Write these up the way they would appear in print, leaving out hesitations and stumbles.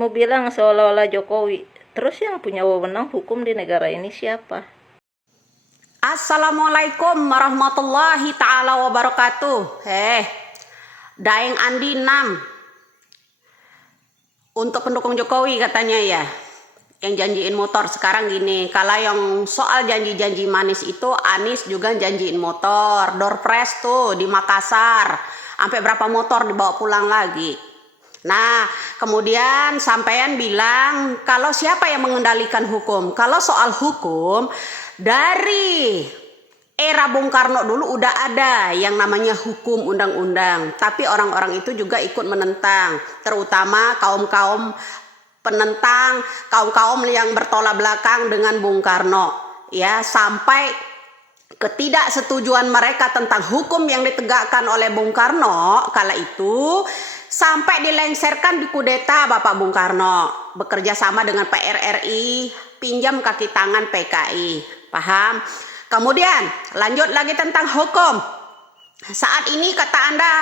Mau bilang seolah-olah Jokowi. Terus yang punya wewenang hukum di negara ini siapa? Assalamualaikum warahmatullahi ta'ala wabarakatuh. Daeng Andi 6 untuk pendukung Jokowi katanya ya, yang janjiin motor. Sekarang gini, kalau yang soal janji-janji manis itu, Anies juga janjiin motor, door prize tuh di Makassar, sampai berapa motor dibawa pulang lagi. Nah, kemudian sampean bilang kalau siapa yang mengendalikan hukum? Kalau soal hukum, dari era Bung Karno dulu udah ada yang namanya hukum undang-undang, tapi orang-orang itu juga ikut menentang, terutama kaum-kaum penentang, kaum-kaum yang bertolak belakang dengan Bung Karno, ya, sampai ketidaksetujuan mereka tentang hukum yang ditegakkan oleh Bung Karno kala itu sampai dilengsarkan di kudeta Bapak Bung Karno, bekerja sama dengan PRRI, pinjam kaki tangan PKI, paham? Kemudian lanjut lagi tentang hukum. Saat ini kata Anda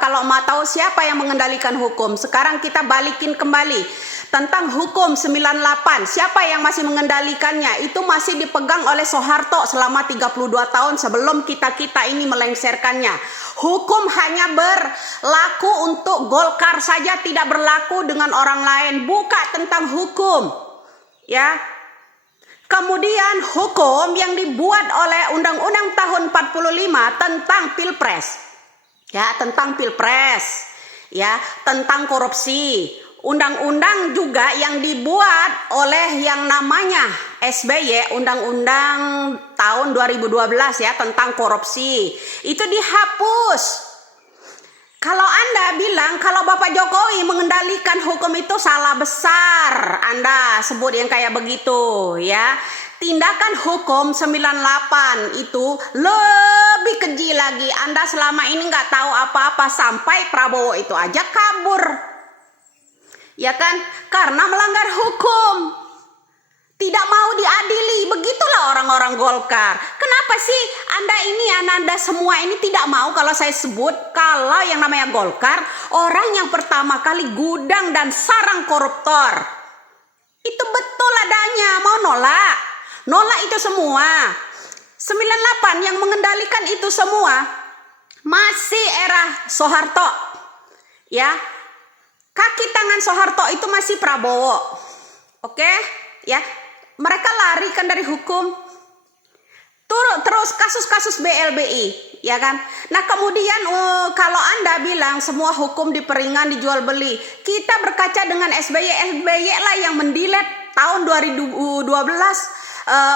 kalau mau tahu siapa yang mengendalikan hukum, sekarang kita balikin kembali tentang hukum 98. Siapa yang masih mengendalikannya? Itu masih dipegang oleh Soeharto selama 32 tahun sebelum kita ini melengsarkannya. Hukum hanya berlaku untuk Golkar saja, tidak berlaku dengan orang lain. Buka tentang hukum, ya. Kemudian hukum yang dibuat oleh Undang-Undang tahun 45 tentang Pilpres, ya, tentang Pilpres, ya, tentang korupsi. Undang-undang juga yang dibuat oleh yang namanya SBY, Undang-Undang tahun 2012 ya, tentang korupsi. Itu dihapus. Kalau Anda bilang kalau Bapak Jokowi mengendalikan hukum itu salah besar, Anda sebut yang kayak begitu ya. Tindakan hukum 98 itu lebih keji lagi. Anda selama ini nggak tahu apa-apa sampai Prabowo itu aja kabur, ya kan? Karena melanggar hukum, tidak mau diadili. Begitulah orang-orang Golkar. Kenapa sih Anda semua ini tidak mau kalau saya sebut kalau yang namanya Golkar, orang yang pertama kali gudang dan sarang koruptor. Itu betul adanya. Mau nolak? Nolak itu semua. 98 yang mengendalikan itu semua masih era Soeharto. Ya. Kaki tangan Soeharto itu masih Prabowo. Oke? Ya. Mereka lari kan dari hukum. Terus kasus-kasus BLBI, ya kan? Nah, kemudian kalau Anda bilang semua hukum diperingan, dijual beli, kita berkaca dengan SBY lah yang mendilet tahun 2012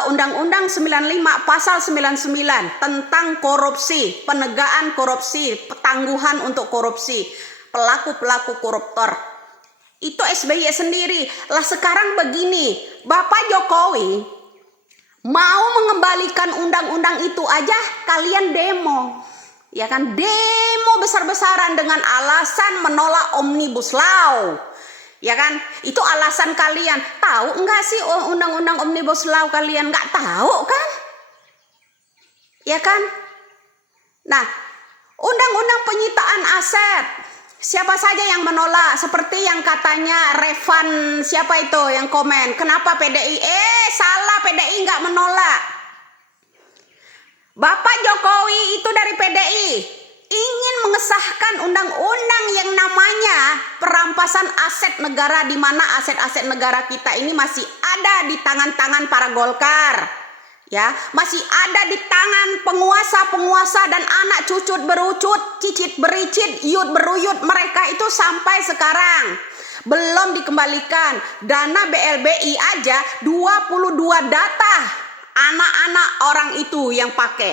Undang-Undang 95 pasal 99 tentang korupsi, penegakan korupsi, petangguhan untuk korupsi, pelaku-pelaku koruptor. Itu SBY sendiri. Lah sekarang begini, Bapak Jokowi mau mengembalikan undang-undang itu aja kalian demo, ya kan? Demo besar-besaran dengan alasan menolak Omnibus Law, ya kan? Itu alasan kalian. Tahu enggak sih undang-undang Omnibus Law kalian? Enggak tahu kan? Ya kan? Nah, undang-undang penyitaan aset, siapa saja yang menolak? Seperti yang katanya Revan, siapa itu yang komen, kenapa PDI? Salah, PDI nggak menolak. Bapak Jokowi itu dari PDI ingin mengesahkan undang-undang yang namanya perampasan aset negara, di mana aset-aset negara kita ini masih ada di tangan-tangan para Golkar. Ya, masih ada di tangan penguasa-penguasa dan anak cucut berucut, cicit bericit, yut beruyut. Mereka itu sampai sekarang belum dikembalikan. Dana BLBI aja 22 data anak-anak orang itu yang pakai.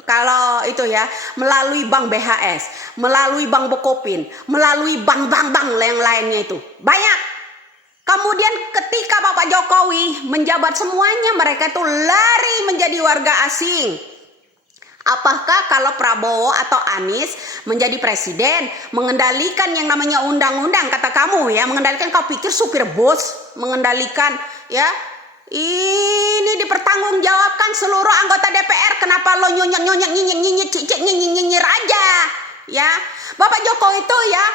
Kalau itu ya, melalui bank BHS, melalui bank Bukopin, melalui bank-bank yang lainnya itu. Banyak. Kemudian ketika Bapak Jokowi menjabat semuanya, mereka itu lari menjadi warga asing. Apakah kalau Prabowo atau Anies menjadi presiden, mengendalikan yang namanya undang-undang, kata kamu ya, mengendalikan, kau pikir supir bus mengendalikan, ya? Ini dipertanggungjawabkan seluruh anggota DPR. Kenapa lo nyinyir aja, ya? Bapak Jokowi itu ya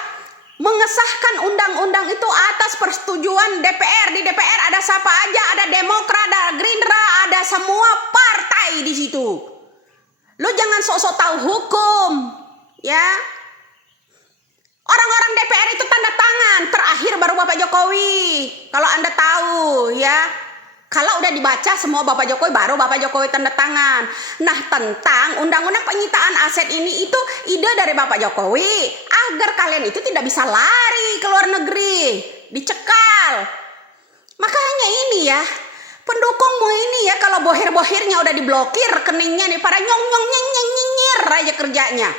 mengesahkan undang-undang itu atas persetujuan DPR. Di DPR ada siapa aja, ada Demokrat, ada Gerindra, ada semua partai di situ. Lu jangan sok-sok tahu hukum, ya. Orang-orang DPR itu tanda tangan, terakhir baru Bapak Jokowi. Kalau Anda tahu, ya. Kalau udah dibaca semua Bapak Jokowi, baru Bapak Jokowi tanda tangan. Nah, tentang undang-undang penyitaan aset ini itu ide dari Bapak Jokowi agar kalian itu tidak bisa lari ke luar negeri, dicekal. Makanya ini ya, pendukungmu ini ya, kalau bohir-bohirnya udah diblokir, rekeningnya nih pada nyong-nyong-nyeng-nyeng-nyir aja kerjanya.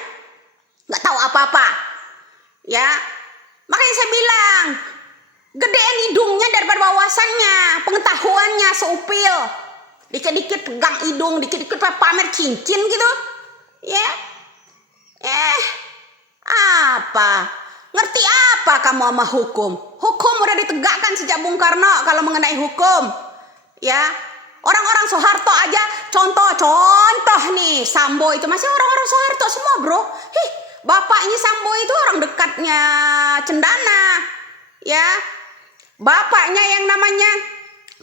Nggak tahu apa-apa. Ya, makanya saya bilang, gedean hidungnya daripada wawasannya, pengetahuannya seupil. Dikit-dikit pegang hidung, dikit-dikit pamer cincin gitu. Ya. Apa? Ngerti apa kamu sama hukum? Hukum udah ditegakkan sejak Bung Karno kalau mengenai hukum. Ya. Orang-orang Soeharto aja contoh nih, Sambo itu masih orang-orang Soeharto semua, Bro. Bapaknya Sambo itu orang dekatnya Cendana. Ya. Bapaknya yang namanya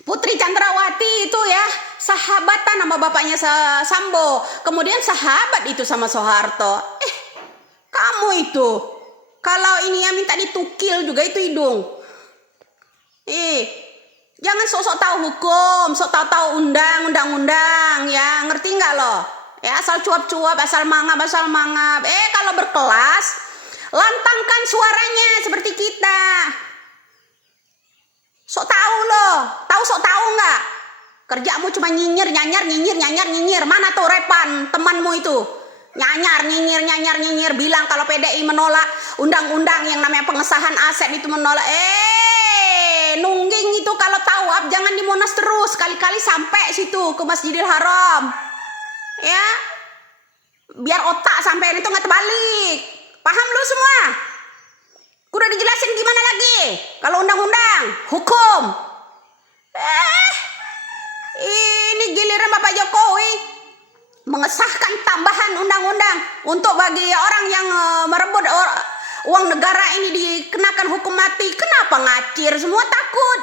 Putri Chandrawati itu ya sahabatan sama bapaknya Sambo. Kemudian sahabat itu sama Soeharto. Kamu itu kalau ini ya minta ditukil juga itu hidung. Jangan sok-sok tahu hukum, sok tahu undang-undang ya, ngerti nggak lo? Ya asal cuap-cuap, asal mangap. Kalau berkelas lantangkan suaranya seperti kita. Sok tahu loh, sok tahu nggak? Kerjamu cuma nyinyir. Mana tuh Repan, temanmu itu? Nyinyir, bilang kalau PDI menolak undang-undang yang namanya pengesahan aset itu menolak. Nungging itu kalau tawaf jangan di Monas terus, kali-kali sampai situ ke Masjidil Haram. Ya. Biar otak sampai itu nggak terbalik. Paham lu semua? Udah dijelasin gimana lagi? Kalau undang-undang, hukum. Ini giliran Bapak Jokowi mengesahkan tambahan undang-undang untuk bagi orang yang merebut uang negara ini dikenakan hukum mati. Kenapa ngacir? Semua takut.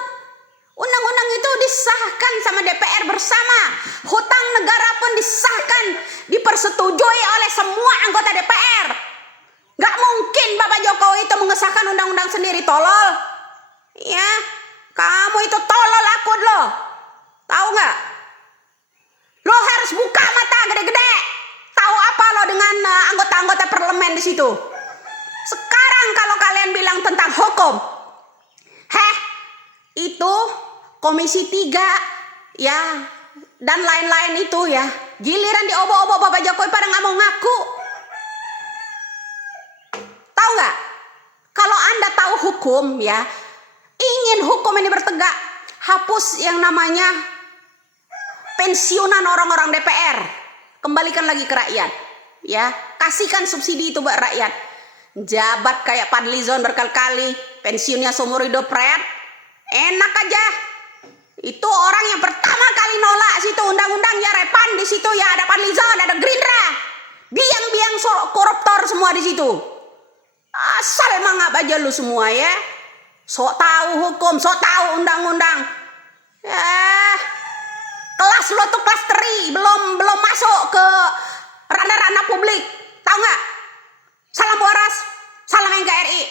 Undang-undang itu disahkan sama DPR bersama. Hutang negara pun disahkan, dipersetujui oleh semua anggota DPR. Gak mungkin Bapak Jokowi itu mengesahkan undang-undang sendiri, tolol. Ya, kamu itu tolol akut lo. Tahu nggak? Lo harus buka mata gede-gede. Tahu apa lo dengan anggota-anggota parlemen di situ? Sekarang kalau kalian bilang tentang hukum, itu Komisi 3 ya dan lain-lain itu ya, giliran diobok-obok Bapak Jokowi pada nggak mau ngaku. Tahu nggak? Kalau Anda tahu hukum ya, ingin hukum ini bertegak, hapus yang namanya pensiunan orang-orang DPR, kembalikan lagi ke rakyat, ya, kasihkan subsidi itu buat rakyat. Jabat kayak Fadlizon berkali-kali, pensiunnya seumur hidup enak aja. Itu orang yang pertama kali nolak situ undang-undang ya Repan di situ ya, ada Fadlizon, ada Gerindra, biang-biang koruptor semua di situ. Asal mangap aja lu semua ya, sok tahu hukum, sok tahu undang-undang. Kelas lo tuh kelas 3, belum masuk ke ranah-ranah publik, tahu nggak? Salam waras, salam NKRI.